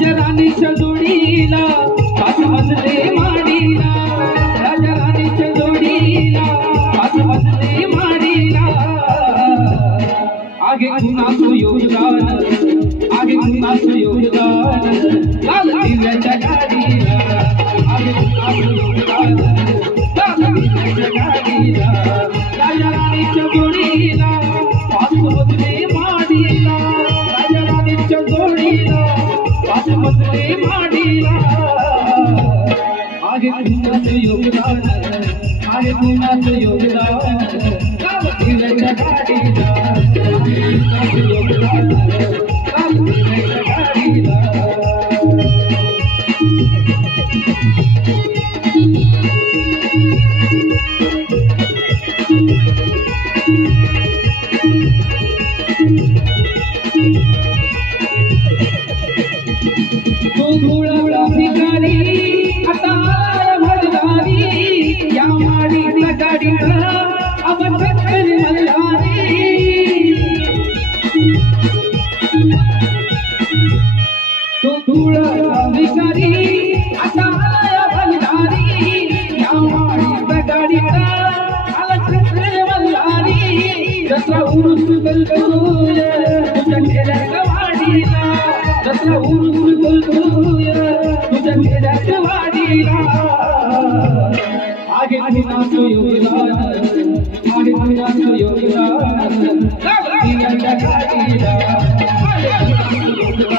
राजा राणीच्या जोडीला पाच मजले माडीला, राजा राणीच्या जोडीला पाच मजले माडीला. आगे कुणाचं योगदान, आगे कुणाचं योगदान, लाल दिव्याच्या गाडीला. आगे कुणाचं योगदान, लाल दिव्याच्या गाडीला. राजा राणीच्या जोडीला पाच मजले माडीला, राजा राणीच्या जोडीला पाच मजले माडीला. आगे कुणाचं योगदान, आगे कुणाचं योगदान, लाल दिव्याच्या गाडीला. आगे कुणाचं योगदान, लाल दिव्याच्या गाडीला. तो धुळा भिकारी आता भरदारी, या माडीला गाडीला अवसर मल्हारी. तो धुळा भिकारी आता भरदारी, या माडीला गाडीला अवसर मल्हारी. जत्रा उरुस गलगलूय तुझ्या खेड्याच्या वाडीला, जत्रा उरुस गलगलूय तुझ्या खेड्याच्या वाडीला. आगे कुणाचं योगदान, आगे कुणाचं योगदान, लाल दिव्याच्या गाडीला. आगे कुणाचं योगदान,